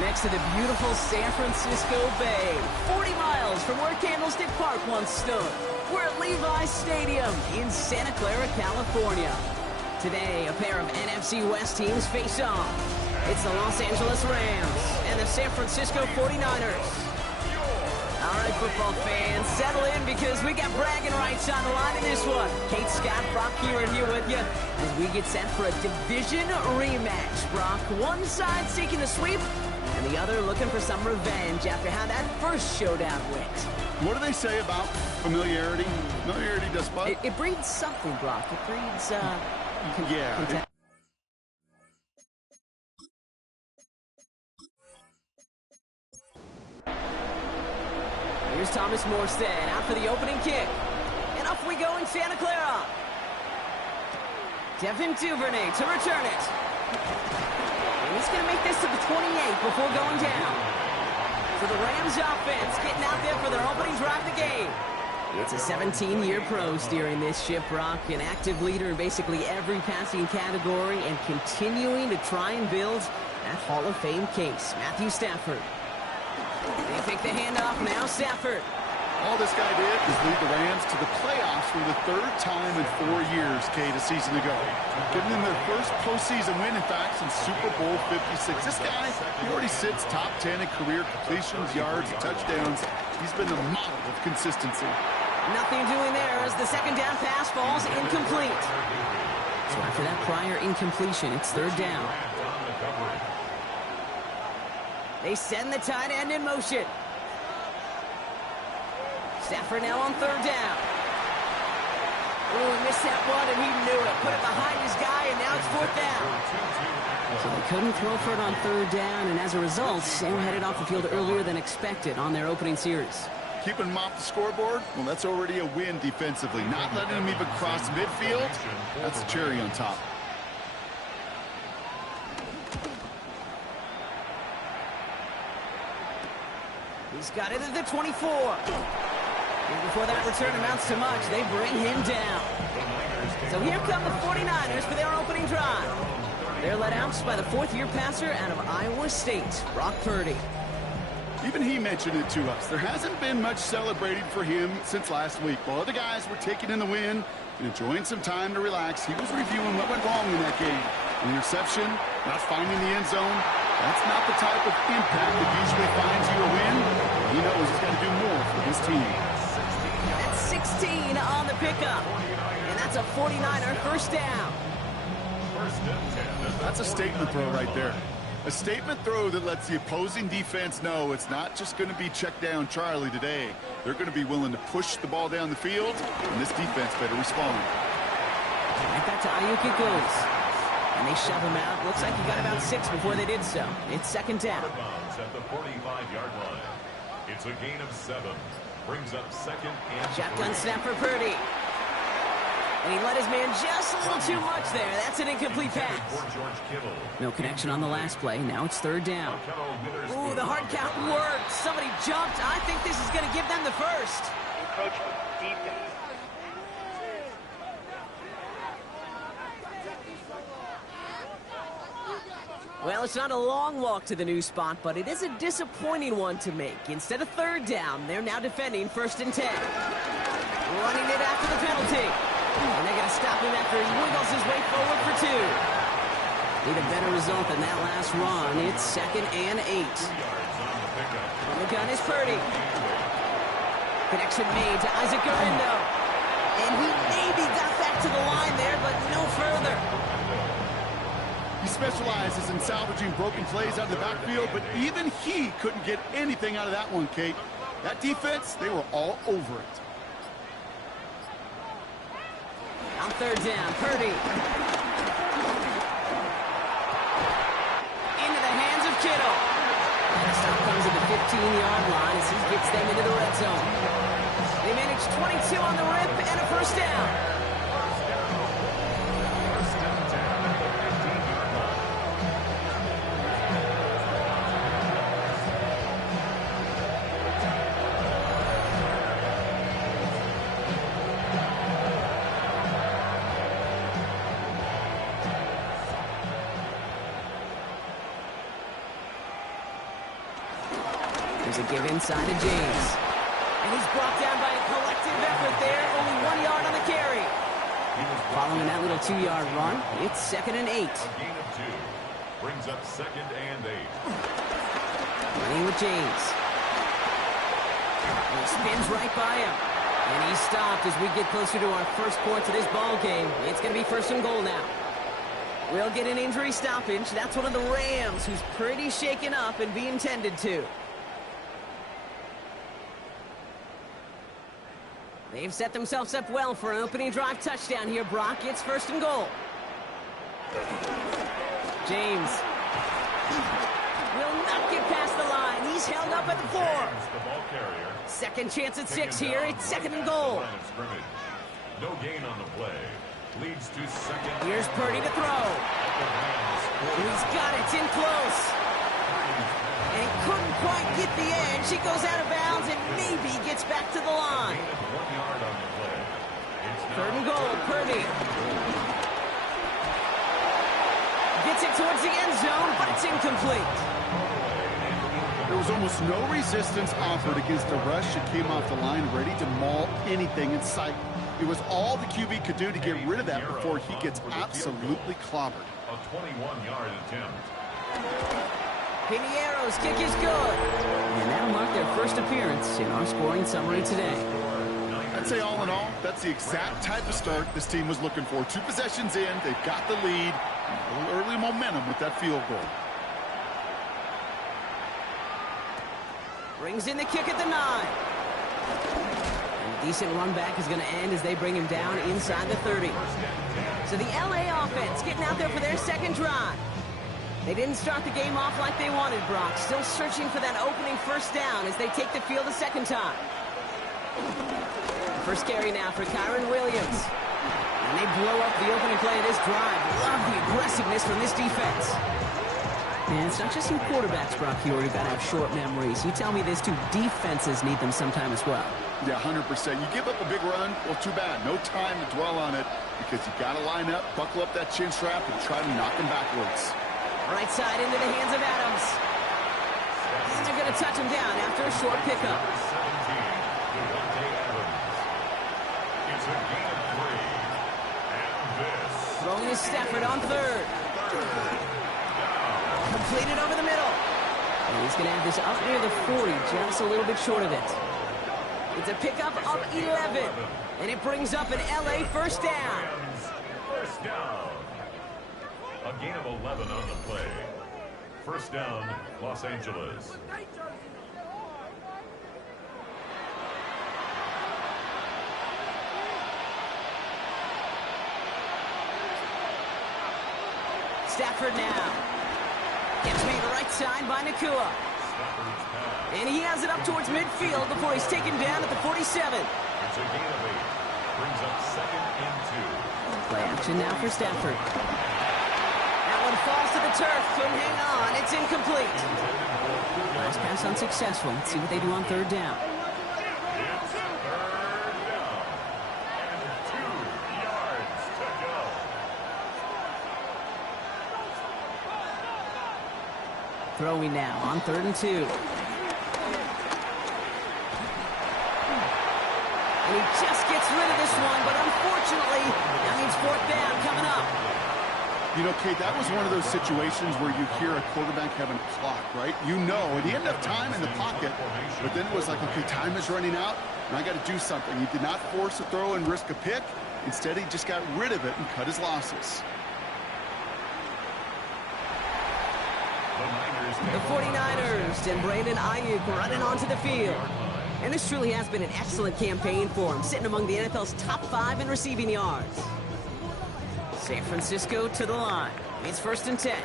next to the beautiful San Francisco Bay, 40 miles from where Candlestick Park once stood. We're at Levi's Stadium in Santa Clara, California. Today, a pair of NFC West teams face off. It's the Los Angeles Rams and the San Francisco 49ers. All right, football fans, settle in because we got bragging rights on the line in this one. Kate, Scott, Brock here with you as we get set for a division rematch. Brock, one side seeking the sweep, and the other looking for some revenge after how that first showdown went. What do they say about familiarity? Familiarity does what? It breeds something, Brock. It breeds, yeah. Here's Thomas Morstead out for the opening kick. And off we go in Santa Clara. Devin Duvernay to return it. And he's going to make this to the 28 before going down. For the Rams offense, getting out there for their opening drive of the game. It's a 17-year pro steering this ship, Brock, an active leader in basically every passing category and continuing to try and build that Hall of Fame case. Matthew Stafford. They take the handoff now, Stafford. All this guy did is lead the Rams to the playoffs for the third time in 4 years, Kate, a season ago. Giving them their first postseason win, in fact, since Super Bowl 56. This guy, he already sits top 10 in career completions, yards, and touchdowns. He's been the model of consistency. Nothing doing there as the second down pass falls incomplete. So after that prior incompletion, it's third down. They send the tight end in motion. Stafford now on third down. Oh, he missed that one, and he knew it. Put it behind his guy, and now it's fourth down. So they couldn't throw for it on third down, and as a result, they were headed off the field earlier than expected on their opening series. Keeping him off the scoreboard? Well, that's already a win defensively. Not letting him even cross midfield, that's the cherry on top. He's got it at the 24. And before that return amounts to much, they bring him down. So here come the 49ers for their opening drive. They're led out by the fourth-year passer out of Iowa State, Brock Purdy. Even he mentioned it to us. There hasn't been much celebrating for him since last week. While other guys were taking in the win and enjoying some time to relax, he was reviewing what went wrong in that game. An interception, not finding the end zone. That's not the type of impact that usually finds you a win. He knows he's got to do more for his team. That's 16 on the pickup. And that's a 49er first down. That's a statement throw right there. A statement throw that lets the opposing defense know it's not just going to be check down Charlie today. They're going to be willing to push the ball down the field, and this defense better respond. Right back to Ayuk it goes. And they shove him out. Looks like he got about 6 before they did so. It's second down. At the 45-yard line. It's a gain of 7. Brings up second and shotgun snap for Purdy. And he let his man just a little too much there. That's an incomplete pass. No connection on the last play. Now it's third down. Ooh, the hard count worked. Somebody jumped. I think this is going to give them the first. Encroachment defense. Well, it's not a long walk to the new spot, but it is a disappointing one to make. Instead of third down, they're now defending first and 10. Running it after the penalty. And they're going to stop him after he wiggles his way forward for 2. Need a better result than that last run. It's second and 8. On the gun is Purdy. Connection made to Isaac Garindo. And he maybe got back to the line there, but no further. He specializes in salvaging broken plays out of the backfield, but even he couldn't get anything out of that one, Kate. That defense, they were all over it. On third down, Purdy. Into the hands of Kittle. And the stop comes at the 15-yard line as he gets them into the red zone. They manage 22 on the rip and a first down. There's a give inside to James. And he's brought down by a collective effort there. Only 1 yard on the carry. Following that little 2-yard run, it's 2nd and 8. A gain of 2. Brings up 2nd and 8. Running with James. And he spins right by him. And he's stopped as we get closer to our first points of this ball game. It's going to be 1st and goal now. We'll get an injury stoppage. That's one of the Rams who's pretty shaken up and being tended to. They've set themselves up well for an opening drive touchdown here, Brock. It's 1st and goal. James will not get past the line. He's held up at the 4. The ball carrier. Second chance at 6 here. It's 2nd and goal. No gain on the play. Leads to 2nd. Here's Purdy to throw. He's got it. It's in close. And he couldn't quite get the edge. He goes out of bounds and maybe gets back to the line. 1 yard on the play. 3rd and goal. Purdy gets it towards the end zone, but it's incomplete. There was almost no resistance offered against a rush that came off the line ready to maul anything in sight. It was all the QB could do to get rid of that before he gets absolutely clobbered. A 21-yard attempt. Piniero's kick is good. And that'll mark their first appearance in our scoring summary today. I'd say all in all, that's the exact type of start this team was looking for. 2 possessions in, they've got the lead, a little early momentum with that field goal. Brings in the kick at the 9. And a decent run back is going to end as they bring him down inside the 30. So the LA offense getting out there for their 2nd drive. They didn't start the game off like they wanted, Brock. Still searching for that opening 1st down as they take the field a 2nd time. First carry now for Kyron Williams. And they blow up the opening play of this drive. Love the aggressiveness from this defense. And it's not just some quarterbacks, Brock, here who've got to have short memories. You tell me this too, defenses need them sometime as well. Yeah, 100%. You give up a big run, well, too bad. No time to dwell on it because you got to line up, buckle up that chin strap, and try to knock him backwards. Right side into the hands of Adams. And they're going to touch him down after a short pickup. It's a gain of 3. And this. Throwing is Stafford on 3rd. Completed over the middle. And he's going to have this up near the 40, just a little bit short of it. It's a pickup of 11. And it brings up an LA 1st down. First down. A gain of 11 on the play. 1st down, Los Angeles. Stafford now. Gets made right side by Nakua. And he has it up towards midfield before he's taken down at the 47. It's a gain of 8. Brings up 2nd and 2. Play action now for Stafford. That one falls to the turf. Couldn't hang on. It's incomplete. Last pass unsuccessful. Let's see what they do on 3rd down. It's 3rd down. And 2 yards to go. Throwing now on 3rd and 2. And he just gets rid of this one, but unfortunately, that means 4th down coming up. You know, Kate, that was one of those situations where you hear a quarterback having a clock, right? You know, and he had enough time in the pocket, but then it was like, okay, time is running out, and I got to do something. He did not force a throw and risk a pick. Instead, he just got rid of it and cut his losses. The 49ers and Brandon Ayuk running onto the field. And this truly has been an excellent campaign for him, sitting among the NFL's top 5 in receiving yards. San Francisco to the line. It's 1st and 10.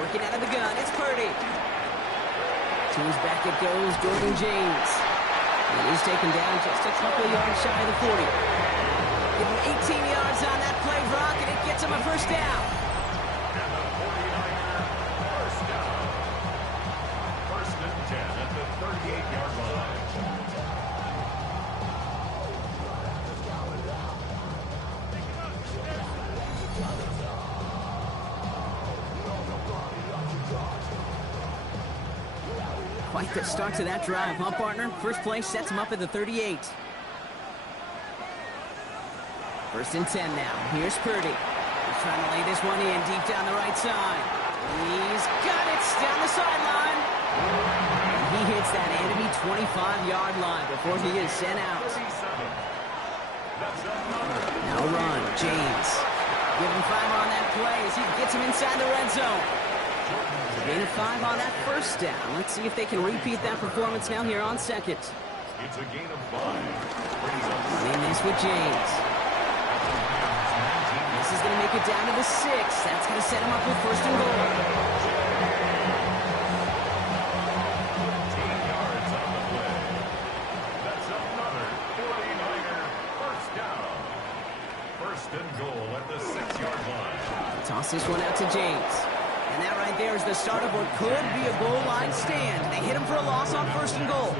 Working out of the gun, it's Purdy. To his back it goes, Jordan James. And he's taken down just a couple yards shy of the 40. Give him 18 yards on that play, Brock, and it gets him a 1st down. And the 49er first down. 1st and 10 at the 38-yard line. Quite the start to that drive, huh, partner? First play sets him up at the 38. First and 10 now. Here's Purdy. He's trying to lay this one in deep down the right side. He's got it down the sideline. He hits that enemy 25-yard line before he is sent out. Now run, James. Give him 5 on that play as he gets him inside the red zone. Gain of 5 on that first down. Let's see if they can repeat that performance now here on second. It's a gain of 5. Running this with James. This is going to make it down to the 6. That's going to set him up with first and goal. 10 yards on the play. That's another 49er first down. First and goal at the 6-yard line. Toss this one out to James. And that right there is the start of what could be a goal line stand. They hit him for a loss on first and goal.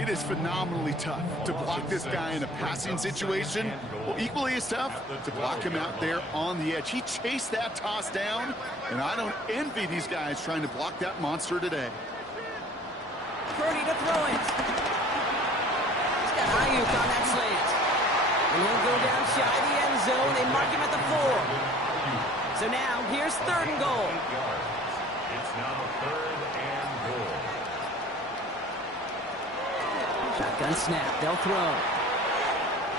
It is phenomenally tough to block this guy in a passing situation. Well, equally as tough to block him out there on the edge. He chased that toss down, and I don't envy these guys trying to block that monster today. Purdy to throw it. He's got Ayuk on that slant. And he'll go down shy of the end zone. They mark him at the 4. So now, here's third and goal. It's now third and goal. Shotgun snap. They'll throw.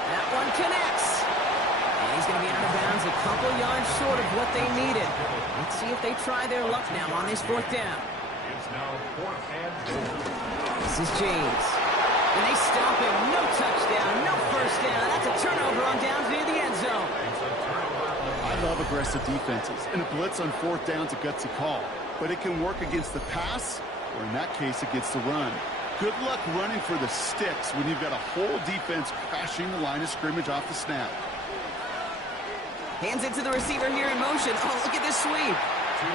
That one connects. And he's going to be out of bounds a couple yards short of what they needed. Let's see if they try their luck now on this fourth down. It's now fourth and goal. This is James. And they stop him. No touchdown. No first down. That's a turnover on downs near the end zone. I love aggressive defenses, and a blitz on fourth down's a gutsy call. But it can work against the pass, or in that case, against the run. Good luck running for the sticks when you've got a whole defense crashing the line of scrimmage off the snap. Hands it to the receiver here in motion. Oh, look at this sweep.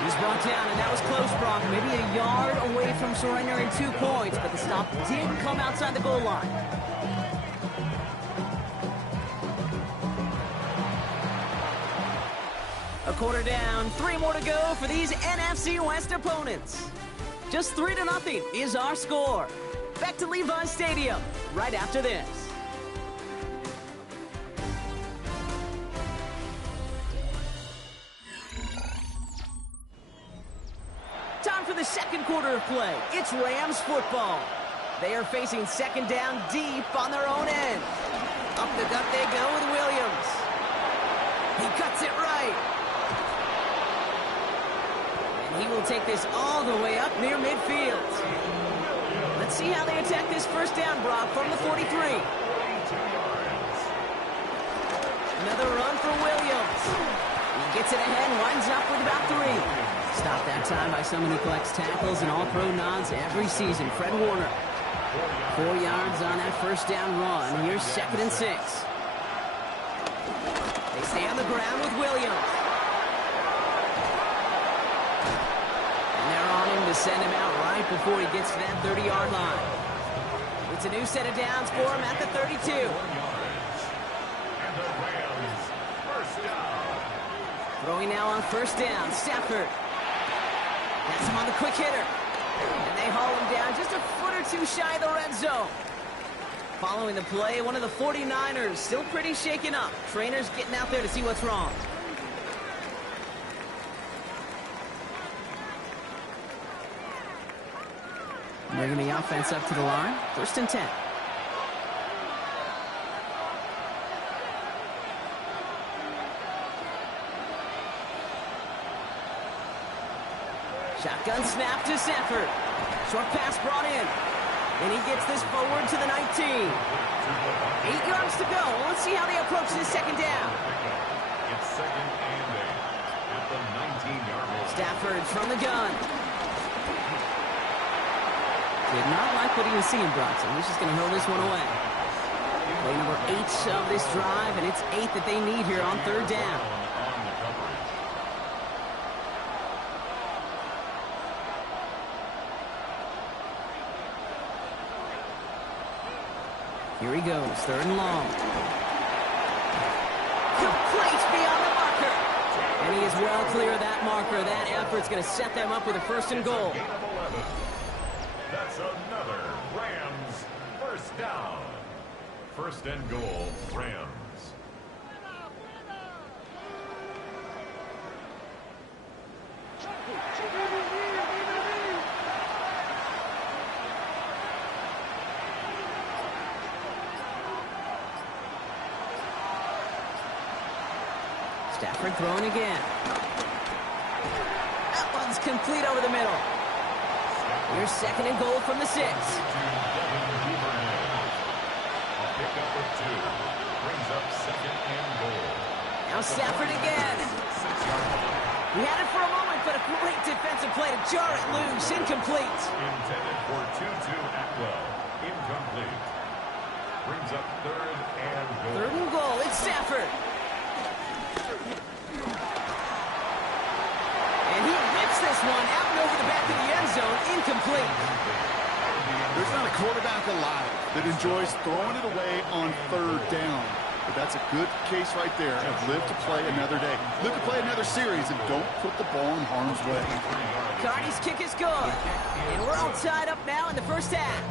He's brought down, and that was close, Brock. Maybe a yard away from surrendering 2 points, but the stop did come outside the goal line. A quarter down, 3 more to go for these NFC West opponents. Just 3-0 is our score. Back to Levi Stadium right after this. Time for the second quarter of play. It's Rams football. They are facing second down deep on their own end. Up the gut they go with Williams. He cuts it right. And he will take this all the way up near midfield. Let's see how they attack this first down, Brock, from the 43. Another run for Williams. He gets it ahead, winds up with about 3. Stopped that time by someone who collects tackles and all-pro nods every season, Fred Warner. 4 yards on that first down run. Here's second and 6. They stay on the ground with Williams. And they're on him to send him out right before he gets to that 30-yard line. It's a new set of downs for him at the 32. And the Rams first down. Throwing now on first down, Stafford. That's him on the quick hitter. And they haul him down just a foot or two shy of the red zone. Following the play, one of the 49ers still pretty shaken up. Trainers getting out there to see what's wrong. Bringing the offense up to the line. First and 10. Shotgun snap to Stafford. Short pass brought in. And he gets this forward to the 19. 8 yards to go. Let's see how they approach this second down. It's second and 8 at the 19-yard line. Stafford from the gun. Did not like what he was seeing, Brock, so he's just going to hurl this one away. Play number 8 of this drive, and it's 8 that they need here on third down. Here he goes, third and long. Complete beyond the marker. And he is well clear of that marker. That effort's going to set them up with a first and goal. That's another Rams first down. First and goal, Rams. Stafford throwing again. That one's complete over the middle. Here's second and goal from the 6. A pickup of 2. Brings up second and goal. Now Stafford again. He had it for a moment, but a great defensive play to jar it loose. Incomplete. Intended for Tutu Atwell. Incomplete. Brings up third and goal. Third and goal. It's Stafford. And he rips this one out and over the back of the end zone. Incomplete. There's not a quarterback alive that enjoys throwing it away on third down. But that's a good case right there of live to play another day. Live to play another series and don't put the ball in harm's way. Carney's kick is good. And we're all tied up now in the first half.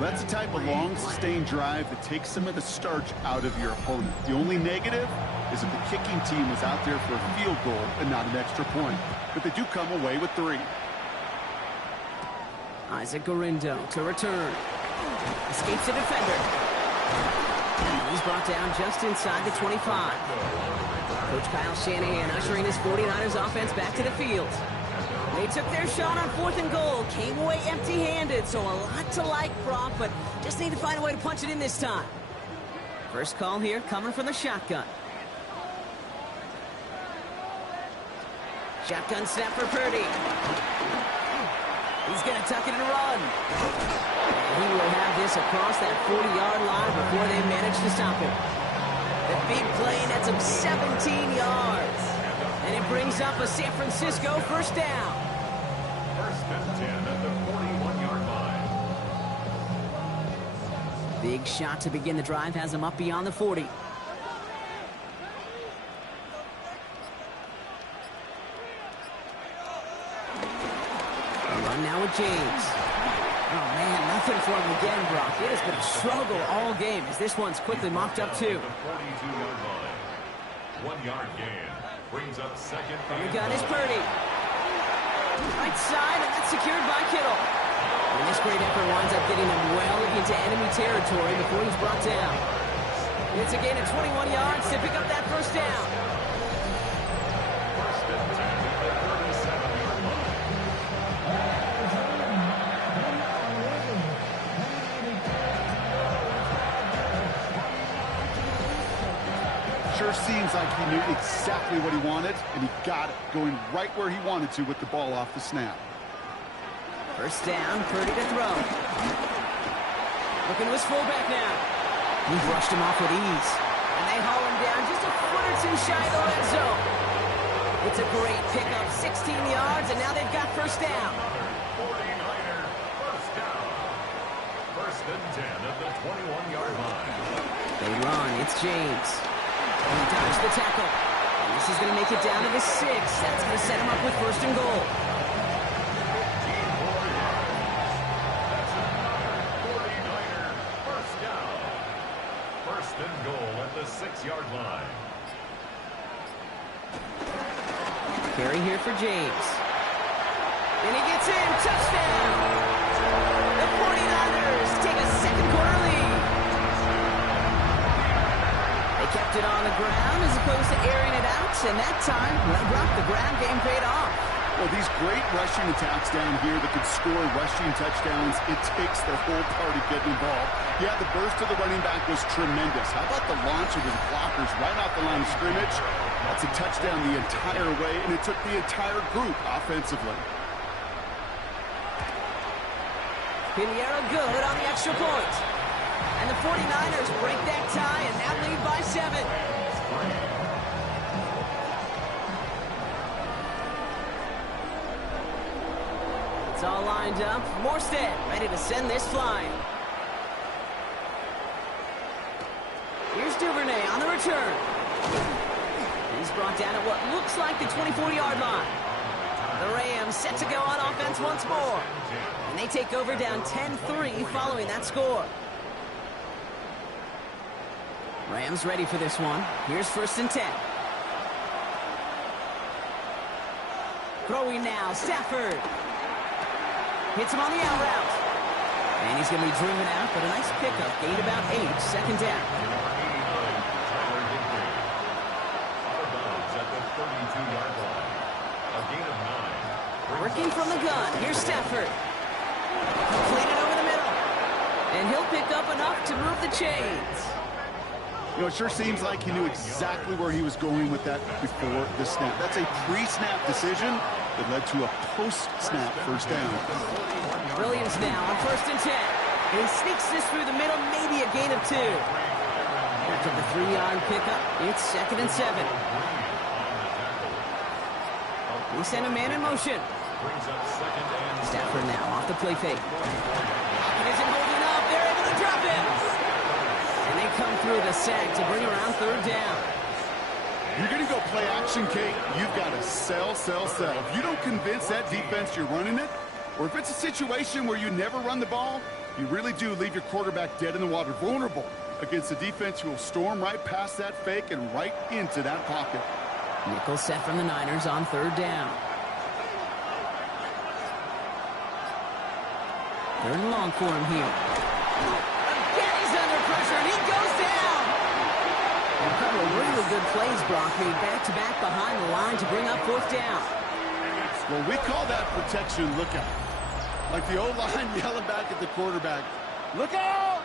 That's the type of long, sustained drive that takes some of the starch out of your opponent. The only negative is if the kicking team was out there for a field goal and not an extra point. But they do come away with 3. Isaac Gorindo to return. Escapes the defender. And he's brought down just inside the 25. Coach Kyle Shanahan ushering his 49ers offense back to the field. They took their shot on 4th and goal, came away empty-handed, so a lot to like, Brock, but just need to find a way to punch it in this time. First call here coming from the shotgun. Shotgun snap for Purdy. He's going to tuck it and run. He will have this across that 40-yard line before they manage to stop him. The big play nets him 17 yards. And it brings up a San Francisco first down. First and 10 at the 41-yard line. Big shot to begin the drive has him up beyond the 40. Run now with James. Oh, man, nothing for him again, Brock. It has been a struggle all game as this one's quickly mopped up, too. The 42-yard line. 1-yard gain. Brings up second. From the gun is Purdy. Right side, and that's secured by Kittle. And this great effort winds up getting him well into enemy territory before he's brought down. It's a gain of 21 yards to pick up that first down. First and 10 at the 37-yard line. Sure seems like he knew exactly what he wanted, and he got it, going right where he wanted to with the ball off the snap. First down, Purdy to throw. Looking to his fullback now. He brushed him off with ease. And they haul him down just a foot or 2 shy of the red zone. It's a great pickup, 16 yards, and now they've got first down. 49er first down. First and 10 at the 21-yard line. They run, it's James. And he dodged the tackle. And this is going to make it down to the 6. That's going to set him up with first and goal. That's another 49er first down. First and goal at the 6-yard line. Carry here for James. And he gets in. Touchdown! The 49ers take a second quarter lead. They kept it on the ground as opposed to airing it out, and that time, well, Brock, the ground game paid off. Well, these great rushing attacks down here that can score rushing touchdowns, it takes the whole party getting involved. Yeah, the burst of the running back was tremendous. How about the launch of his blockers right off the line of scrimmage? That's a touchdown the entire way, and it took the entire group offensively. Pinheiro good on the extra point. And the 49ers break that tie and now lead by 7. It's all lined up. Morstead ready to send this flying. Here's Duvernay on the return. He's brought down at what looks like the 24-yard line. The Rams set to go on offense once more. And they take over down 10-3 following that score. Rams ready for this one. Here's 1st and 10. Throwing now, Stafford. Hits him on the out route. And he's going to be driven out, but a nice pickup. Gained about 8, 2nd down. Working from the gun. Here's Stafford. Completed over the middle. And he'll pick up enough to move the chains. You know, it sure seems like he knew exactly where he was going with that before the snap. That's a pre-snap decision that led to a post-snap 1st down. Williams now on 1st and 10. And he sneaks this through the middle, maybe a gain of 2. After the 3-yard pickup, it's 2nd and 7. He sent a man in motion. Stafford now off the play fake. Pocket isn't holding up. They're able to drop him. And they come through the sack to bring around 3rd down. You're going to go play action, Kate. You've got to sell, sell, sell. If you don't convince that defense you're running it, or if it's a situation where you never run the ball, you really do leave your quarterback dead in the water, vulnerable against a defense who will storm right past that fake and right into that pocket. Nickel set from the Niners on 3rd down. 3rd and long for him here. Again, he's under pressure, and he goes down. A couple of really good plays, Brock, made back-to-back behind the line to bring up 4th down. Well, we call that protection lookout. Like the O-line yelling back at the quarterback, look out!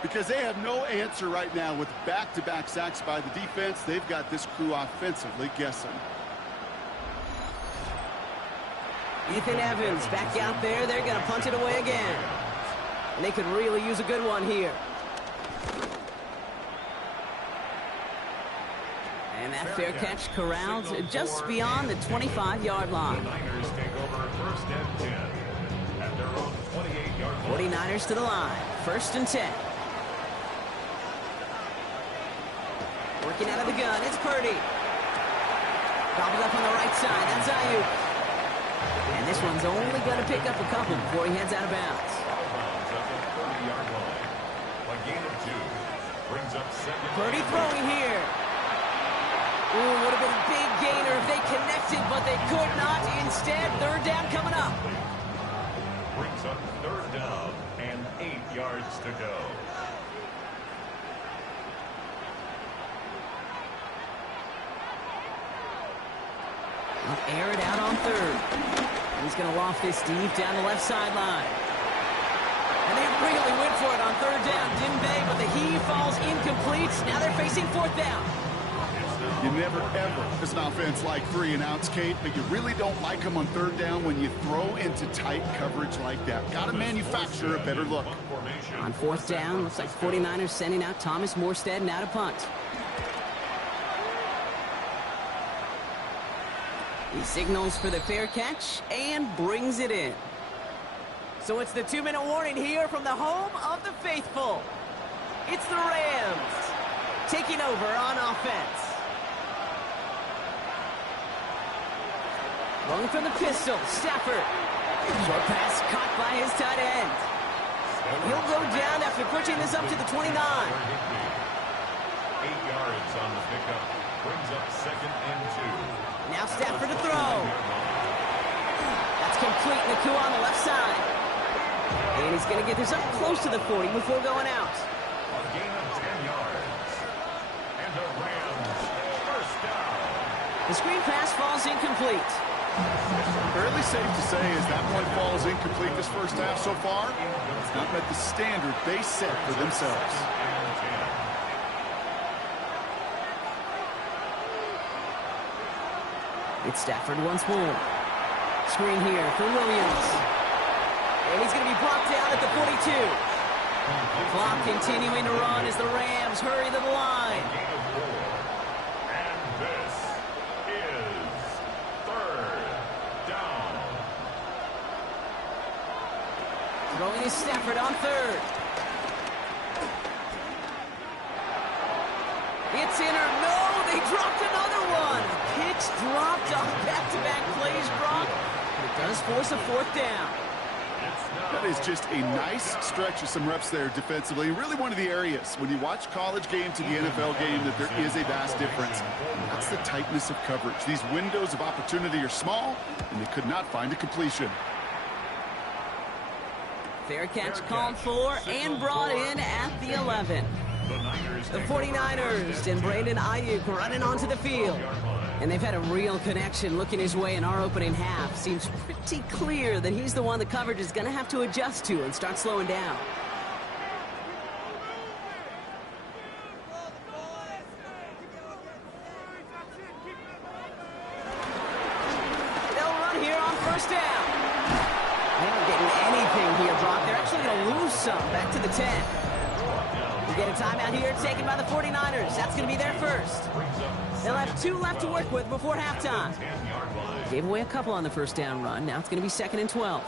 Because they have no answer right now with back-to-back sacks by the defense. They've got this crew offensively guessing. Ethan Evans back out there. They're going to punt it away again. And they could really use a good one here. And that fair catch corralled just beyond the 25-yard line. The Niners take over 1st and 10 at their own 28-yard line. 49ers to the line. 1st and 10. Working out of the gun, it's Purdy. Gobbled up on the right side, that's Ayuk. And this one's only going to pick up a couple before he heads out of bounds. At the 30-yard line. A gain of 2 brings up 2nd. Purdy throwing here. Ooh, would have been a big gainer if they connected, but they could not. Instead, 3rd down coming up. Brings up 3rd down and 8 yards to go. Air it out on 3rd. He's going to loft this deep down the left sideline. And they really went for it on 3rd down, didn't they? But the heave falls incomplete. Now they're facing 4th down. You never, ever, as an offense, like 3 and outs, Kate, but you really don't like them on 3rd down when you throw into tight coverage like that. Got to manufacture a better look. On 4th down, looks like 49ers sending out Thomas Morstead now to punt. He signals for the fair catch and brings it in. So it's the 2-minute warning here from the home of the faithful. It's the Rams taking over on offense. Going from the pistol, Stafford. Short pass caught by his tight end. And he'll go down after pushing this up to the 29. 8 yards on the pickup. Brings up 2nd and 2. Now Stafford to throw. That's complete. Naku on the left side. And he's going to get this up close to the 40 before going out. A gain of 10 yards. And the Rams 1st down. The screen pass falls incomplete. Fairly safe to say as that one falls incomplete this 1st half so far, it's not met the standard they set for themselves. It's Stafford once more. Screen here for Williams. And he's going to be brought down at the 42. Clock continuing to run as the Rams hurry to the line. And this is 3rd down. Throwing is Stafford on 3rd. It's in or no, they dropped another one. Pitch dropped on back-to-back plays, Brock. does force a fourth down. That is just a nice stretch of some reps there defensively. Really one of the areas when you watch college game to the NFL game that there is a vast difference. That's the tightness of coverage. These windows of opportunity are small, and they could not find a completion. Fair catch called for and brought in at the 11. The 49ers and Brandon Ayuk running onto the field. And they've had a real connection looking his way in our opening half. Seems pretty clear that he's the one the coverage is going to have to adjust to and start slowing down. They'll run here on first down. They aren't getting anything here, Brock. They're actually going to lose some. Back to the 10. We get a timeout here taken by the 49ers. That's going to be their first. They'll have 2 left to work with before halftime. Gave away a couple on the first down run. Now it's going to be 2nd and 12.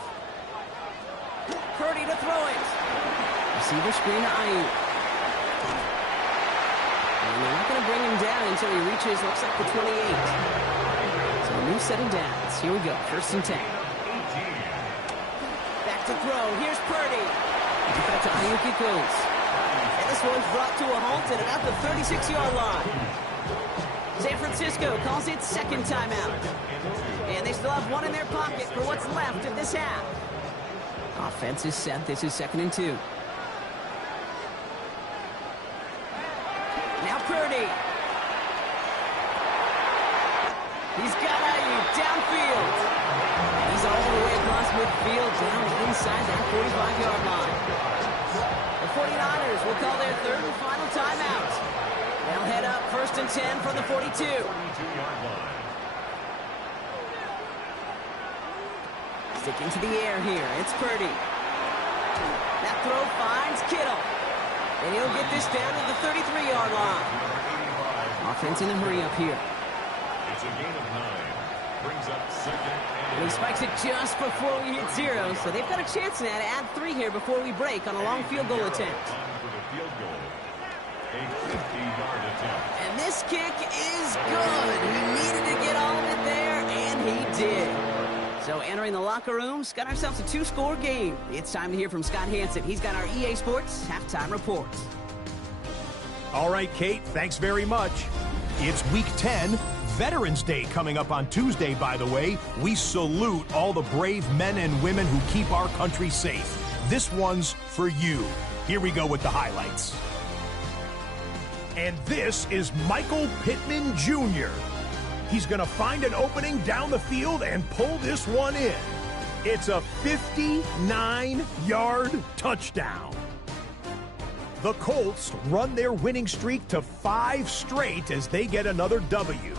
Purdy to throw it. Receiver screen to Ayuk. And they're not going to bring him down until he reaches, looks like the 28. So a new set of downs. Here we go. 1st and 10. Back to throw. Here's Purdy. Back to Ayuk it goes. And this one's brought to a halt at about the 36-yard line. San Francisco calls it 2nd timeout. And they still have 1 in their pocket for what's left of this half. Offense is set. This is 2nd and 2. Now Purdy. He's got Ayuk downfield. He's all the way across midfield down inside that 45-yard line. The 49ers will call their 3rd and final timeout. They'll head up 1st and 10 from the 42. Sticking to the air here. It's Purdy. That throw finds Kittle. And he'll get this down to the 33-yard line. Offense in a hurry up here. It's a gain of 9. Brings up 2nd And he spikes it just before we hit 0. So they've got a chance now to add 3 here before we break on a long field goal attempt. For the field goal. A 50-yard attempt. And this kick is good. He needed to get all of it there, and he did. So entering the locker room, got ourselves a 2-score game. It's time to hear from Scott Hansen. He's got our EA Sports halftime report. All right, Kate, thanks very much. It's Week 10, Veterans Day coming up on Tuesday, by the way. We salute all the brave men and women who keep our country safe. This one's for you. Here we go with the highlights. And this is Michael Pittman Jr. He's going to find an opening down the field and pull this one in. It's a 59-yard touchdown. The Colts run their winning streak to 5 straight as they get another W.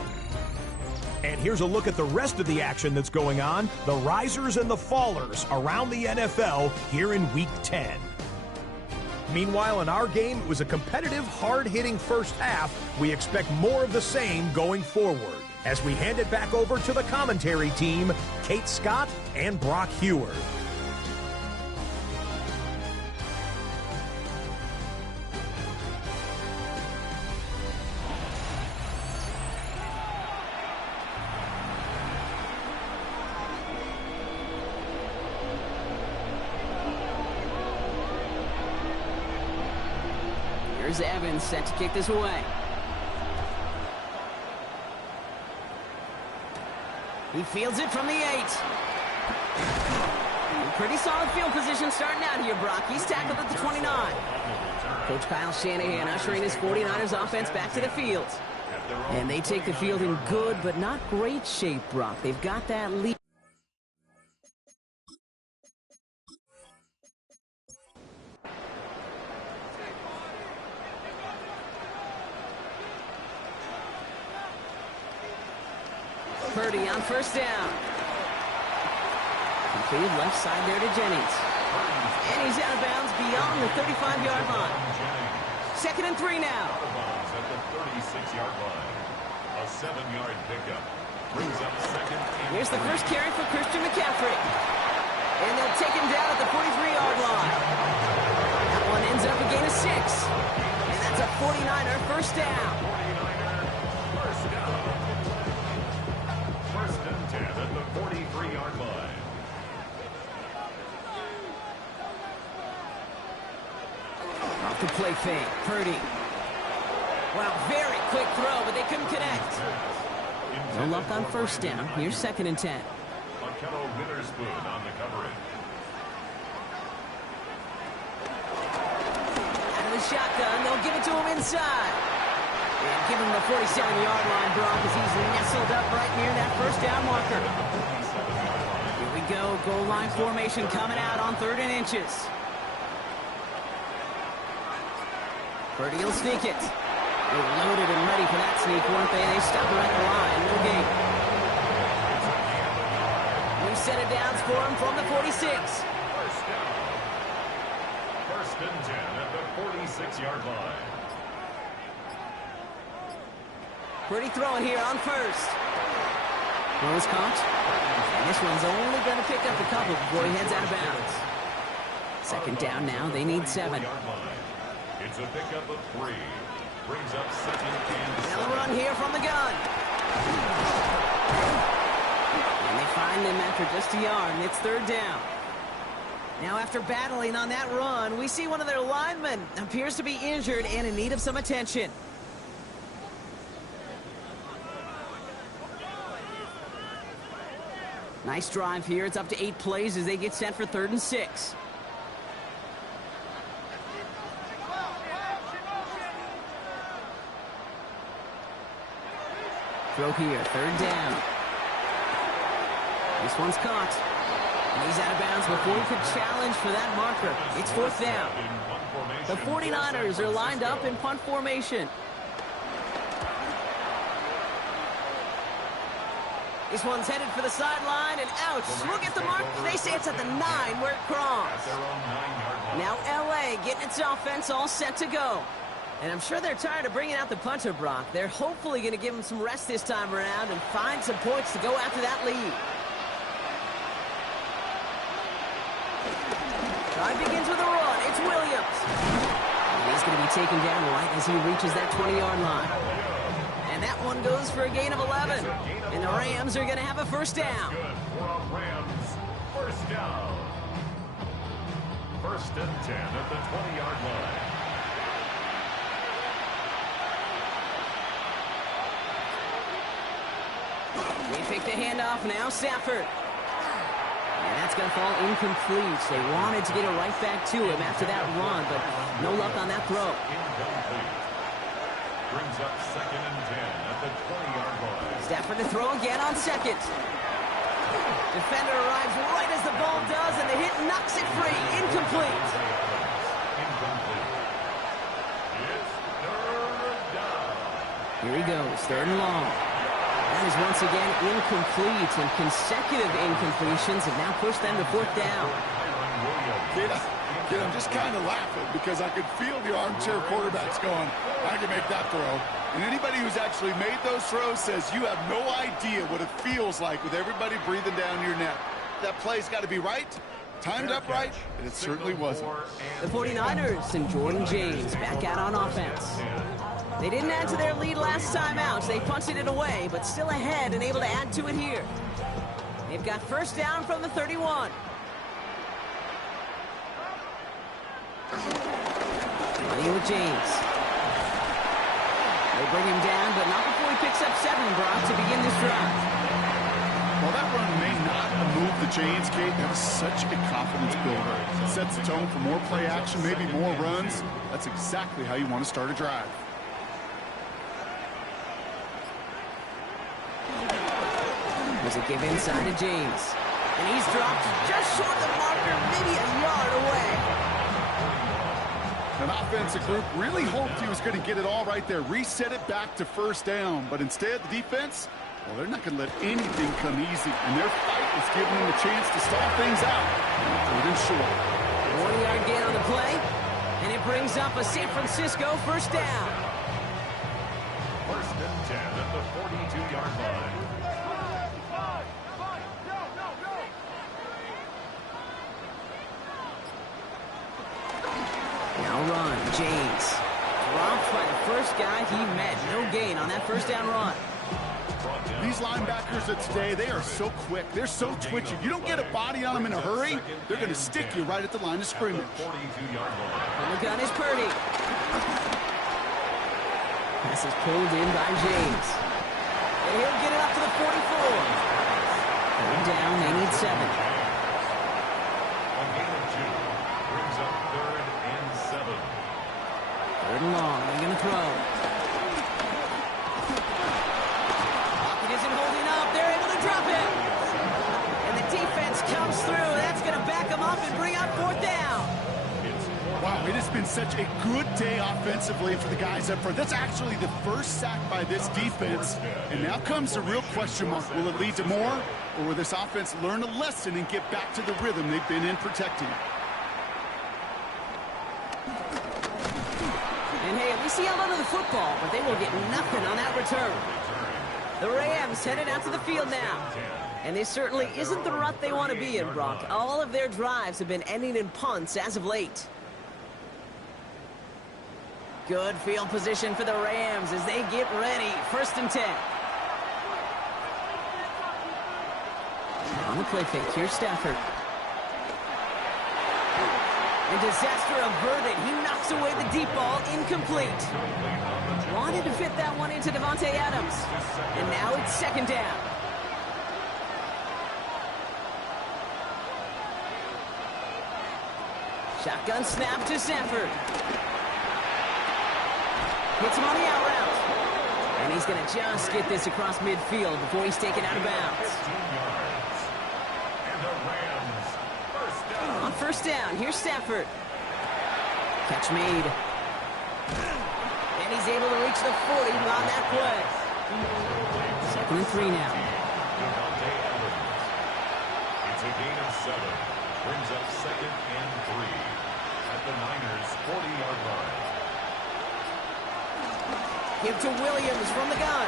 And here's a look at the rest of the action that's going on, the risers and the fallers around the NFL here in Week 10. Meanwhile, in our game, it was a competitive, hard-hitting first half. We expect more of the same going forward. As we hand it back over to the commentary team, Kate Scott and Brock Hewer. Here's Evans set to kick this away. He fields it from the 8. Pretty solid field position starting out here, Brock. He's tackled at the 29. Coach Kyle Shanahan ushering his 49ers offense back to the field. And they take the field in good but not great shape, Brock. They've got that lead. Purdy on first down. Completed left side there to Jennings. And he's out of bounds beyond the 35-yard line. 2nd and 3 now. At the 36-yard line. A 7-yard pickup. Brings up 2nd. Here's the first carry for Christian McCaffrey. And they'll take him down at the 43-yard line. That one ends up a gain of 6. And that's a 49er first down. 49er first down. 1st and 10 at the 43-yard line. play fake. Purdy. Wow, very quick throw, but they couldn't connect. No luck on first down. Here's 2nd and 10. Akello Witherspoon on the coverage. Out of the shotgun, they'll give it to him inside. And give him the 47-yard line, Brock, as he's nestled up right near that first down marker. Here we go, goal line formation coming out on 3rd and inches. Purdy will sneak it. They were loaded and ready for that sneak, weren't they? They stopped right at the line. No gain. New set of downs for him from the 46. First down. 1st and 10 at the 46-yard line. Purdy throwing here on 1st. Throw is caught. And this one's only going to pick up a couple before he heads out of bounds. 2nd down now. They need 7. It's a pickup of 3. Brings up 2nd and 7. They'll run here from the gun. And they find him after just a yard, and it's 3rd down. Now, after battling on that run, we see one of their linemen appears to be injured and in need of some attention. Nice drive here. It's up to 8 plays as they get set for 3rd and 6. Throw here, 3rd down. This one's caught. And he's out of bounds before he could challenge for that marker. It's 4th down. The 49ers are lined up in punt formation. This one's headed for the sideline, and ouch, look at the mark. They say it's at the 9 where it crosses. Now LA getting its offense all set to go. And I'm sure they're tired of bringing out the punter, Brock. They're hopefully going to give him some rest this time around and find some points to go after that lead. Drive begins with a run. It's Williams. And he's going to be taken down right as he reaches that 20-yard line. And that one goes for a gain of 11. And the Rams are going to have a 1st down. Good for a Rams 1st down. 1st and 10 at the 20-yard line. They pick the handoff now, Stafford. And that's going to fall incomplete. They wanted to get it right back to him after that run, but no luck on that throw. Incomplete. Brings up 2nd and 10 at the 20-yard line. Stafford to throw again on 2nd. Defender arrives right as the ball does, and the hit knocks it free. Incomplete. Incomplete. It's 3rd down. Here he goes, 3rd and long. That is once again incomplete, and consecutive incompletions have now pushed them to 4th down. Kid, I'm just kind of laughing because I could feel the armchair quarterbacks going, I can make that throw. And anybody who's actually made those throws says you have no idea what it feels like with everybody breathing down your neck. That play's got to be right, timed up right, and it certainly wasn't. The 49ers and Jordan James back out on offense. They didn't add to their lead last time out. They punted it away, but still ahead and able to add to it here. They've got 1st down from the 31. Running with James. They bring him down, but not before he picks up 7, Brock, to begin this drive. While that run may not have moved the chains, Kate, that was such a confidence builder. It sets the tone for more play action, maybe more runs. That's exactly how you want to start a drive. There's a give inside to James. And he's dropped just short of the marker, maybe a yard away. An offensive group really hoped he was going to get it all right there, reset it back to 1st down. But instead, the defense, well, they're not going to let anything come easy. And their fight is giving them a chance to stall things out. 3rd and short. 1-yard gain on the play. And it brings up a San Francisco 1st down. 1st and 10 at the 42-yard line. Now run, James. Dropped by the first guy he met. No gain on that 1st down run. These linebackers of today, they are so quick. They're so twitchy. You don't get a body on them in a hurry, they're going to stick you right at the line of scrimmage. On the gun is Purdy. Pass is pulled in by James. And he'll get it up to the 44. Third down, they need 7. A gain of 2 brings up 3rd and 7. Third and long, they're going to throw. Pocket isn't holding up. They're able to drop it. And the defense comes through. That's going to back them up and bring up 4th down. Wow, it has been such a good day offensively for the guys up front. That's actually the first sack by this defense. And now comes the real question mark. Will it lead to more? Or will this offense learn a lesson and get back to the rhythm they've been in protecting? And hey, at least he held onto the football, but they will get nothing on that return. The Rams headed out to the field now. And this certainly isn't the rut they want to be in, Brock. All of their drives have been ending in punts as of late. Good field position for the Rams as they get ready. 1st and 10. On the play fake, here's Stafford. And disaster averted. He knocks away the deep ball, incomplete. Wanted to fit that one into Davante Adams. And now it's 2nd down. Shotgun snap to Stafford. Hits him on the out route. And he's going to just get this across midfield before he's taken out of bounds. 15 yards. And the Rams, 1st down. On 1st down, here's Stafford. Catch made. And he's able to reach the 40 on that play. 2nd and 3 now. Davante Adams. It's a gain of 7. Brings up 2nd and 3 at the Niners' 40-yard line. Give to Williams from the gun.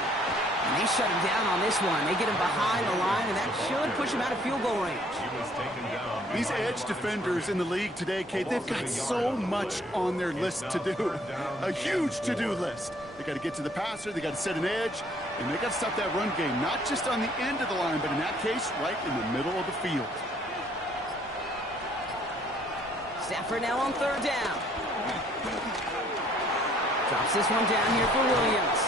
And they shut him down on this one. They get him behind the line, and that should push him out of field goal range. He was taken down. These edge defenders in the league today, Kate, they've got so much on their list to do. A huge to-do list. They got to get to the passer, they got to set an edge, and they got to stop that run game, not just on the end of the line, but in that case, right in the middle of the field. Stafford now on 3rd down. Drops this one down here for Williams.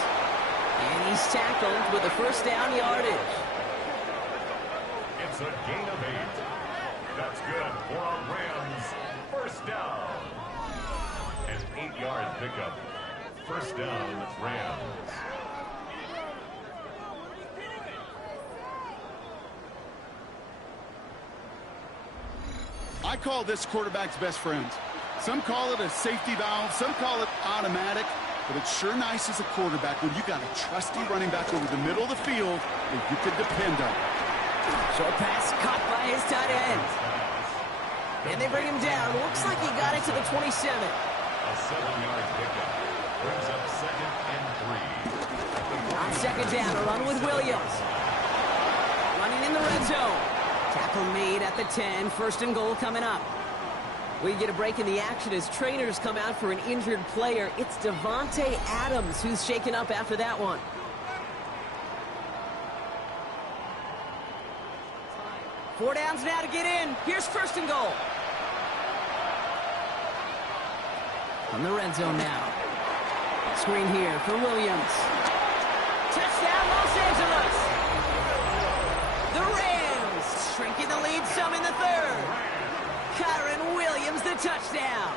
And he's tackled with a 1st down yardage. It's a gain of 8. That's good for our Rams. 1st down. An 8-yard pickup. 1st down, Rams. I call this quarterback's best friend. Some call it a safety valve, some call it automatic, but it's sure nice as a quarterback when you got a trusty running back over the middle of the field that you can depend on. Short pass caught by his tight end. And they bring him down. Looks like he got it to the 27. A 7-yard pickup. Brings up 2nd and 3. On 2nd down, a run with Williams. Running in the red zone. Tackle made at the 10. 1st and goal coming up. We get a break in the action as trainers come out for an injured player. It's Davante Adams who's shaken up after that one. Four downs now to get in. Here's 1st and goal. From the red zone now. Screen here for Williams. Touchdown, Los Angeles. The Rams shrinking the lead some in the 3rd. Kyron Williams, the touchdown.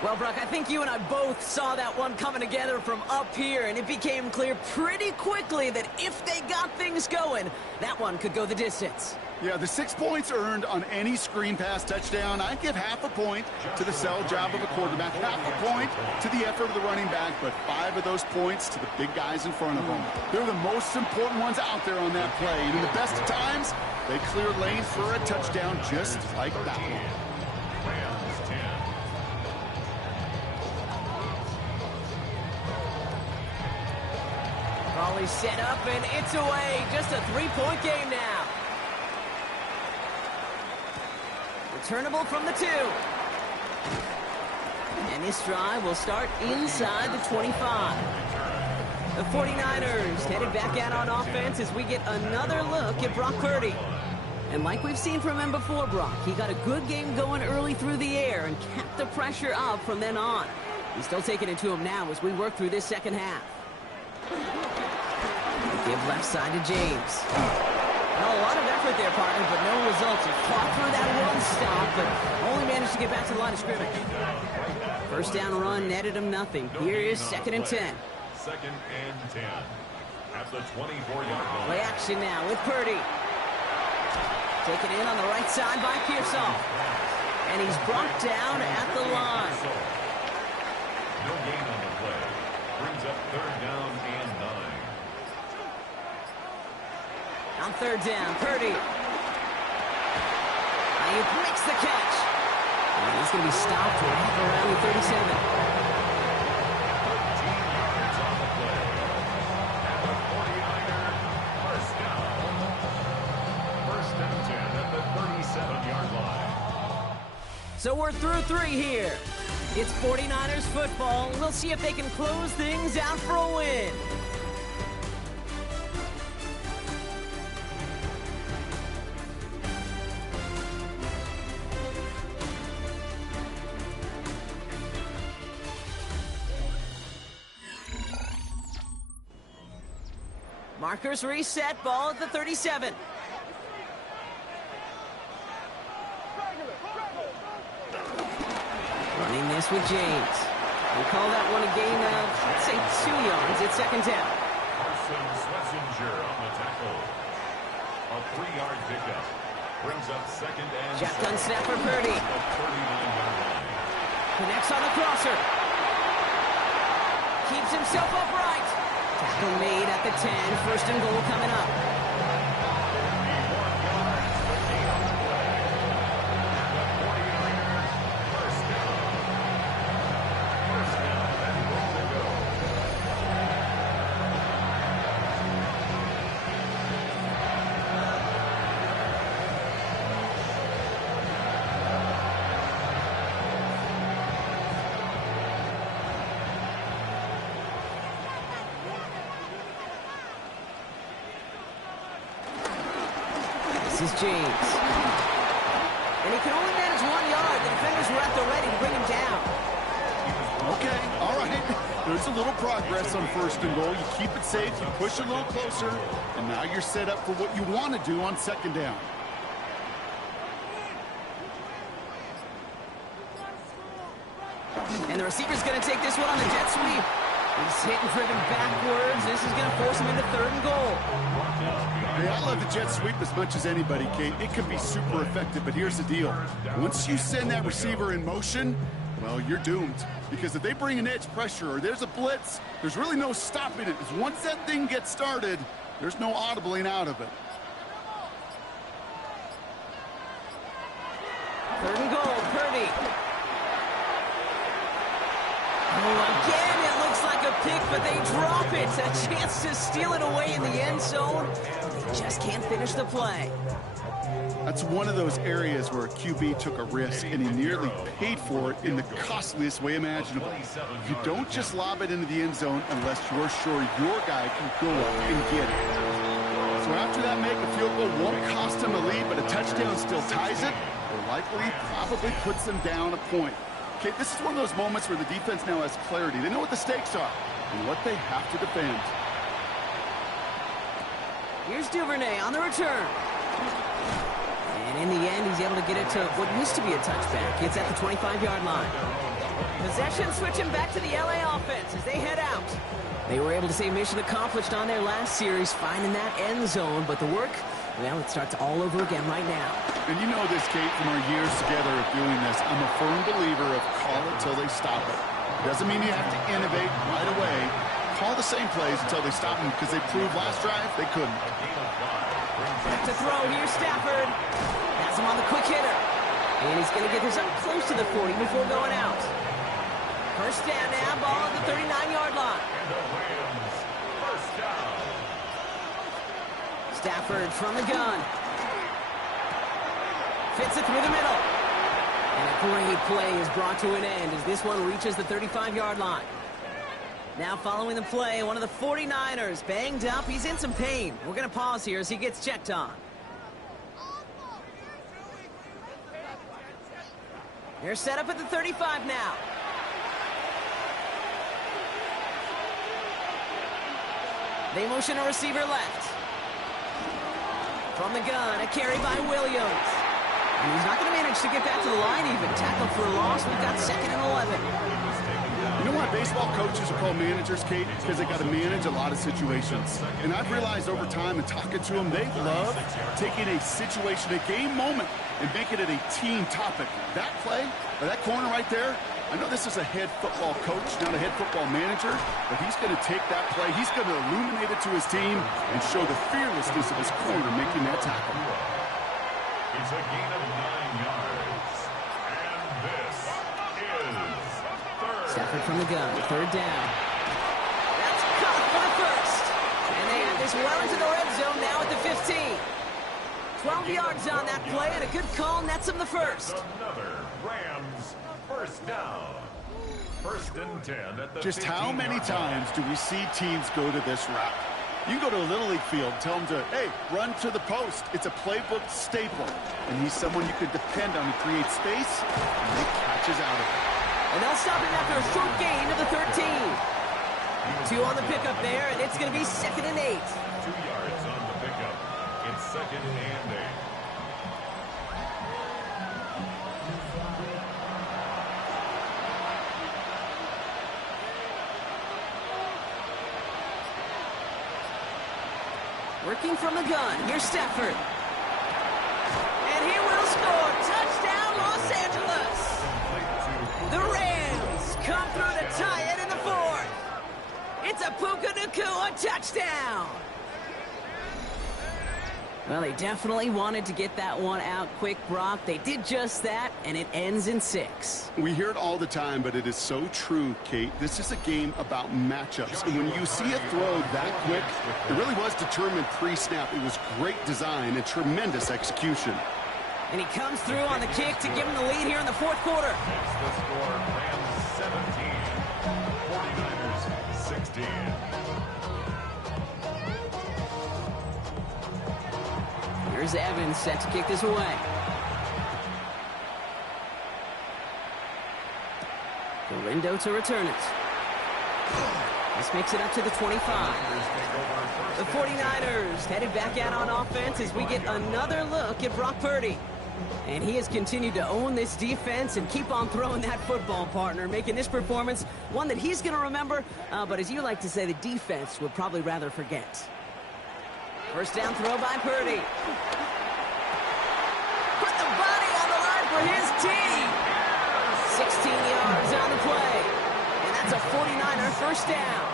Well, Brock, I think you and I both saw that one coming together from up here, and it became clear pretty quickly that if they got things going, that one could go the distance. Yeah, the 6 points earned on any screen pass touchdown, I'd give half a point to the sell job of a quarterback, half a point to the effort of the running back, but 5 of those points to the big guys in front of them. They're the most important ones out there on that play, and in the best of times, they clear lanes for a touchdown just like that one. Rams 10. Raleigh set up, and it's away. Just a 3-point game now. Returnable from the 2. And this drive will start inside the 25. The 49ers headed back out on offense as we get another look at Brock Purdy. And like we've seen from him before, Brock, he got a good game going early through the air and kept the pressure up from then on. He's still taking it to him now as we work through this second half. Give left side to James. Well, a lot of effort there, partner, but no results. He fought through that run stop, but only managed to get back to the line of scrimmage. First down run netted him nothing. Here is 2nd and 10. 2nd and 10. At the 24-yard line. Play action now with Purdy. Taken in on the right side by Pearsall. And he's brought down at the line. No gain on the play. Brings up 3rd down and 9. On 3rd down, Purdy. He breaks the catch. And he's going to be stopped right around the 37. 13 yards on the play. At the 49er, first down. 1st and 10 at the 37-yard line. So we're through 3 here. It's 49ers football. We'll see if they can close things out for a win. Markers reset, ball at the 37. Running this with James. We call that one a gain of, let's say, 2 yards. It's 2nd down. Carson Schlesinger on the tackle. A 3-yard pickup. Brings up 2nd and Shotgun snap for Purdy. The 39-yard line. Connects on the crosser. Keeps himself upright. Tackle made at the 10. 1st and goal coming up. 51 yards, the gain on the play. The 49ers, first down. First down and goal to go. This is James. And he can only manage 1 yard. The defenders were at the ready to bring him down. Okay, all right. There's a little progress on 1st and goal. You keep it safe, you push a little closer, and now you're set up for what you want to do on 2nd down. And the receiver's going to take this one on the jet sweep. He's hit and driven backwards. This is going to force him into 3rd and goal. Yeah, I love the jet sweep as much as anybody, Kate. It can be super effective, but here's the deal. Once you send that receiver in motion, well, you're doomed. Because if they bring an edge pressure or there's a blitz, there's really no stopping it. Because once that thing gets started, there's no audibling out of it. 3rd and goal, Purdy. Oh, again, it looks like a pick, but they drop it. A chance to steal it away in the end zone. They just can't finish the play. That's one of those areas where a QB took a risk and he nearly paid for it in the costliest way imaginable. You don't just lob it into the end zone unless you're sure your guy can go up and get it. So after that make, a field goal won't cost him a lead, but a touchdown still ties it, or likely probably puts them down a point. Okay, this is one of those moments where the defense now has clarity. They know what the stakes are and what they have to defend. Here's Duvernay on the return. And in the end, he's able to get it to what used to be a touchback. It's at the 25-yard line. Possession switching back to the LA offense as they head out. They were able to say mission accomplished on their last series, finding that end zone. But the work, well, it starts all over again right now. And you know this, Kate, from our years together of doing this. I'm a firm believer of call it till they stop it. Doesn't mean you have to innovate right away. Call the same plays until they stop them, because they proved last drive they couldn't. Back to throw, here's Stafford. Has him on the quick hitter. And he's going to get this up close to the 40 before going out. First down now, ball at the 39-yard line. First down. Stafford from the gun. Fits it through the middle. And a great play is brought to an end as this one reaches the 35-yard line. Now following the play, one of the 49ers banged up. He's in some pain. We're going to pause here as he gets checked on. They're set up at the 35 now. They motion a receiver left. From the gun, a carry by Williams. And he's not going to manage to get back to the line even. Tackled for a loss. We've got 2nd and 11. You know why baseball coaches are called managers, Kate? Because they got to manage a lot of situations. And I've realized over time and talking to them, they love taking a situation, a game moment, and making it a team topic. That play, or that corner right there, I know this is a head football coach, not a head football manager, but he's going to take that play, he's going to illuminate it to his team and show the fearlessness of his corner making that tackle. It's a gain of 9 yards. And this is third. Stafford from the gun, 3rd down. That's caught for the first. And they have this well into the red zone now at the 15. 12 yards on that play, and a good call nets him the first. Another Rams first down. 1st and 10 at the Just how many times do we see teams go to this route? You go to a Little League field, tell them to, hey, run to the post. It's a playbook staple. And he's someone you could depend on to create space, and he catches out of it. And they'll stop him after a short gain to the 13. 2 on the pickup there, and it's going to be 2nd and 8. 2 yards on the pickup. It's 2nd and 8. Working from the gun, here's Stafford. And he will score. Touchdown, Los Angeles. The Rams come through to tie it in the 4th. It's a Puka Nacua touchdown. Well, they definitely wanted to get that one out quick, Brock. They did just that, and it ends in 6. We hear it all the time, but it is so true, Kate. This is a game about matchups. And when you see a throw that quick, it really was determined pre-snap. It was great design and tremendous execution. And he comes through on the kick to give him the lead here in the 4th quarter. It's the score, Rams 17, 49ers 16. Here's Evans set to kick this away. Galindo to return it. This makes it up to the 25. The 49ers headed back out on offense as we get another look at Brock Purdy. And he has continued to own this defense and keep on throwing that football, partner, making this performance one that he's going to remember, but as you like to say, the defense would probably rather forget. First down throw by Purdy. Put the body on the line for his team. 16 yards on the play. And that's a 49er first down.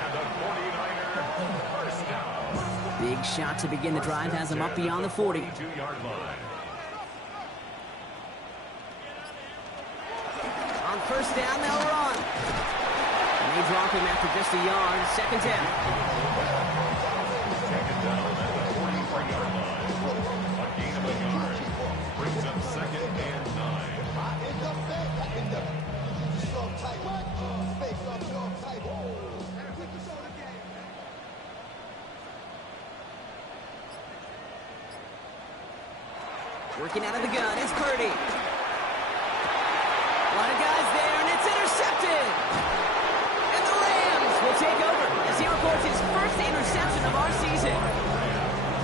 And a 49er first down. Big shot to begin the drive has him up beyond the 40. 42-yard line. On first down, they'll run. And they drop him after just a yard. 2nd down. Taken down at the 44-yard line. A gain of a yard. Brings up 2nd and 9. Working out of the gun, it's Purdy. A lot of guys there, and it's intercepted. And the Rams will take over as he records his first interception of our season.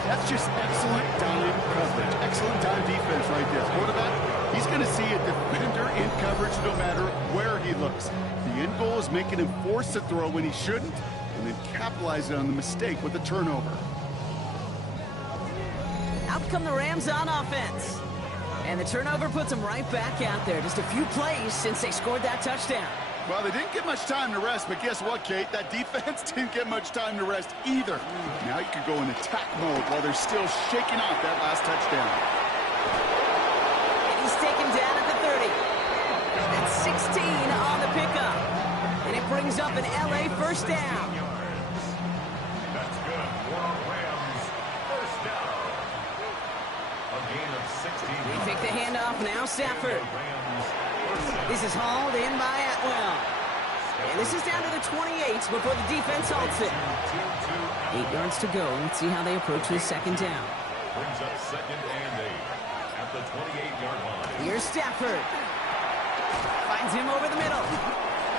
That's just excellent dime coverage. Excellent dime defense right there. Quarterback, he's going to see a defender in coverage no matter where he looks. The end goal is making him force a throw when he shouldn't, and then capitalizing on the mistake with the turnover. Out come the Rams on offense. And the turnover puts them right back out there. Just a few plays since they scored that touchdown. Well, they didn't get much time to rest, but guess what, Kate? That defense didn't get much time to rest either. Now you can go in attack mode while they're still shaking off that last touchdown. And he's taken down at the 30. That's 16 on the pickup. And it brings up an LA first down. That's good for Rams. First down. A gain of 16. They take the handoff now, Stafford. Rams first down. This is hauled in by Atwell. And this is down to the 28 before the defense halts it. 8 yards to go. Let's see how they approach this 2nd down. Brings up 2nd and 8 at at the 28-yard line. Here's Stafford. Finds him over the middle.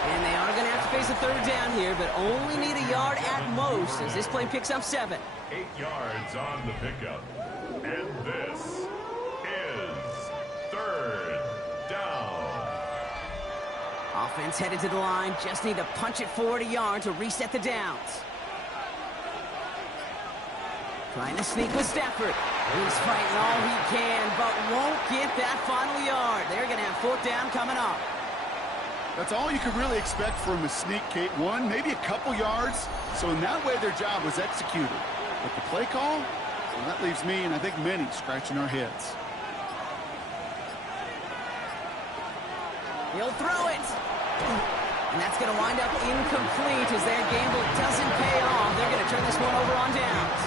And they are going to have to face a third down here, but only need a yard at most as this play picks up 7. 8 yards on the pickup. And this is third down. Offense headed to the line. Just need to punch it forward a yard to reset the downs. Trying to sneak with Stafford. He's fighting all he can, but won't get that final yard. They're going to have fourth down coming up. That's all you could really expect from a sneak, Kate. One, maybe a couple yards. So in that way, their job was executed. But the play call, well, that leaves me and I think many scratching our heads. He'll throw it. And that's going to wind up incomplete as their gamble doesn't pay off. They're going to turn this one over on downs.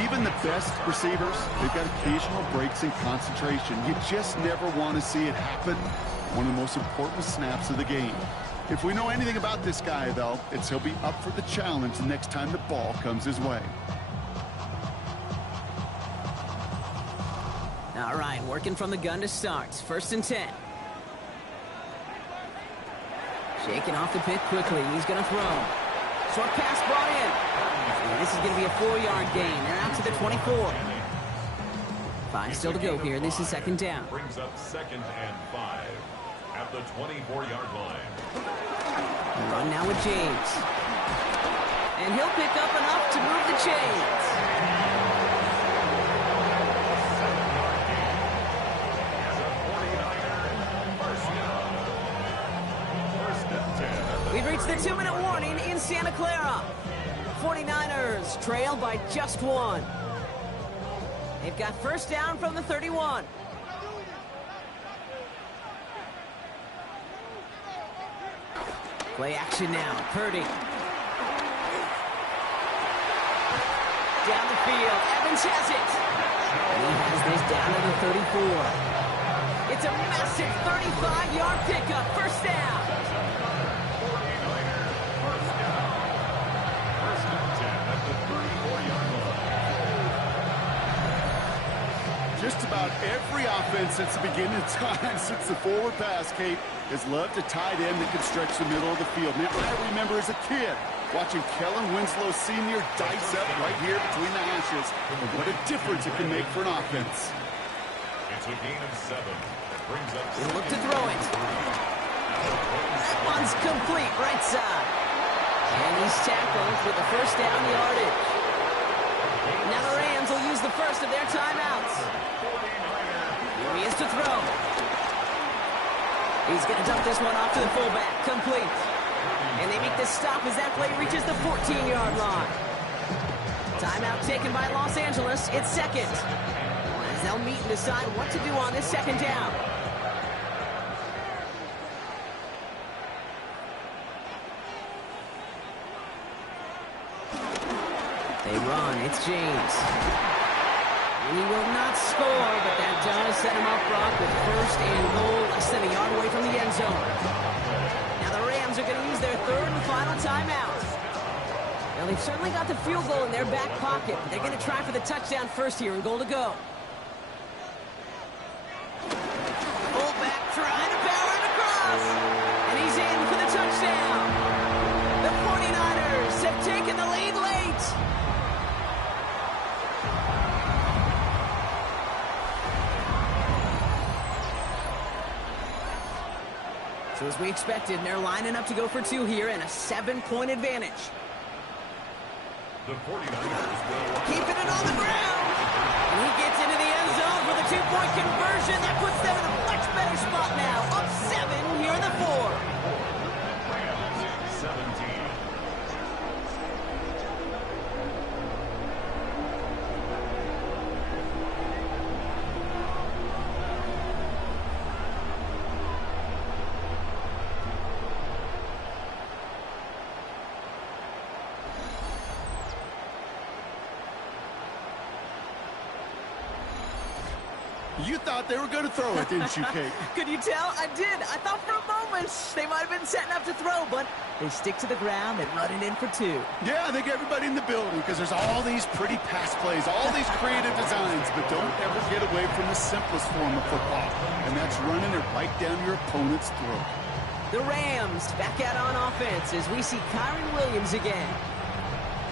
Even the best receivers, they've got occasional breaks in concentration. You just never want to see it happen. One of the most important snaps of the game. If we know anything about this guy, though, it's he'll be up for the challenge the next time the ball comes his way. All right, working from the gun to start. 1st and 10. Shaking off the pick quickly. He's going to throw. Short pass brought in. And this is going to be a 4-yard gain. They're out to the 24. 5 still to go here. This is 2nd down. Brings up 2nd and 5 at the 24-yard line. Run now with James. And he'll pick up enough to move the chains. We've reached the 2-minute warning in Santa Clara. 49ers trail by just 1. They've got first down from the 31. Play action now. Purdy. Down the field. Evans has it. And he has this down to the 34. It's a massive 35-yard pickup. First down. 49ers first down. 1st and 10 at the 34-yard line. Just about every offense since the beginning of time, since the forward pass, Kate, has loved a tight end that can stretch the middle of the field. Now, I remember as a kid watching Kellen Winslow Sr. dice up right here between the hashes. And what a difference it can make for an offense. It's a gain of 7. Brings up He'll look to throw it. That one's complete, right side. And he's tackled with the first down yardage. Now the Rams will use the first of their timeouts. Here he is to throw. He's going to dump this one off to the fullback. Complete. And they make this stop as that play reaches the 14-yard line. Timeout taken by Los Angeles. It's 2nd. As they'll meet and decide what to do on this 2nd down. They run. It's James. And he will not score, but that does set him up, Brock, with 1st and goal, less than a yard away from the end zone. Now the Rams are going to use their 3rd and final timeout. Now they've certainly got the field goal in their back pocket, but they're going to try for the touchdown first here and goal to go. Fullback trying to power it across. And he's in for the touchdown. The 49ers have taken the lead late. So as we expected, they're lining up to go for 2 here and a 7-point advantage. The 49ers will Keeping it on the ground. And he gets into the end zone for the 2-point conversion. That puts them in a much better spot now. Up 7 here in the 4. Rams 17. You thought they were going to throw it, didn't you, Kate? Could you tell? I did. I thought for a moment they might have been setting up to throw, but They stick to the ground and run it in for 2. Yeah, I think everybody in the building, because there's all these pretty pass plays, all these creative designs, but don't ever get away from the simplest form of football, and that's running it right down your opponent's throat. The Rams back out on offense as we see Kyron Williams again.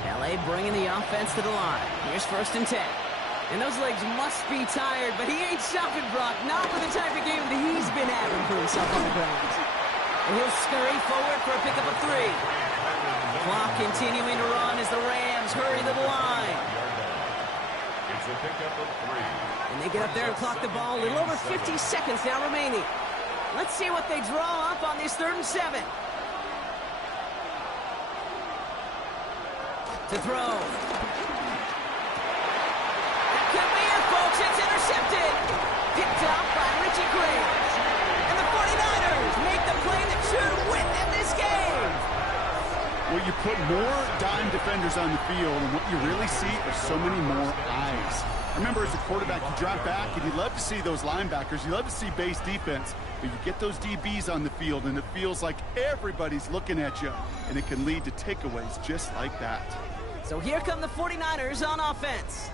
LA bringing the offense to the line. Here's 1st and 10. And those legs must be tired, but he ain't stopping, Brock. Not with the type of game that he's been having for himself on the ground. And he'll scurry forward for a pickup of 3. Clock continuing to run as the Rams hurry to the line. It's a pickup of 3. And they get up there and clock the ball. A little over 50 seconds now remaining. Let's see what they draw up on this 3rd and 7. To throw. That could be it, folks. It's intercepted. Picked up by Richie Graves. And the 49ers make the play that should win them this game. Well, you put more dime defenders on the field, and what you really see are so many more eyes. Remember, as a quarterback, you drop back, and you love to see those linebackers. You love to see base defense, but you get those DBs on the field, and it feels like everybody's looking at you, and it can lead to takeaways just like that. So here come the 49ers on offense.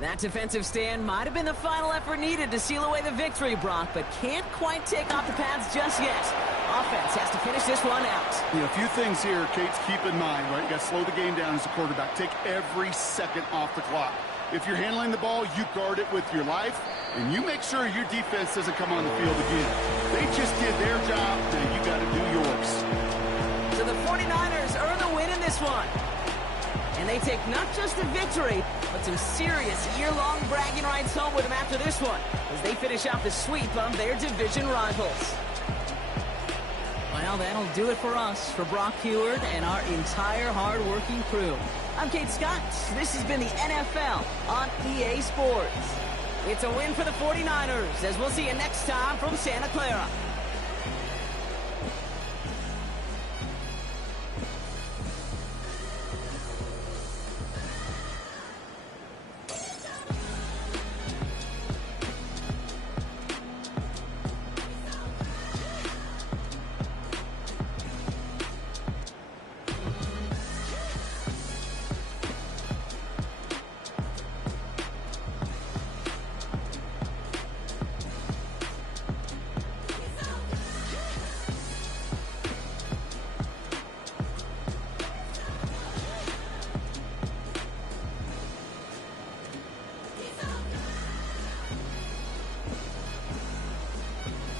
That defensive stand might have been the final effort needed to seal away the victory, Brock, but can't quite take off the pads just yet. Offense has to finish this one out. You know, a few things here, Kate's, keep in mind, right? You got to slow the game down as a quarterback. Take every second off the clock. If you're handling the ball, you guard it with your life, and you make sure your defense doesn't come on the field again. They just did their job, now you got to do yours. So the 49ers earn the win in this one. And they take not just a victory, but some serious year-long bragging rights home with them after this one, as they finish off the sweep of their division rivals. Well, that'll do it for us, for Brock Heward and our entire hard-working crew. I'm Kate Scott. This has been the NFL on EA Sports. It's a win for the 49ers, as we'll see you next time from Santa Clara.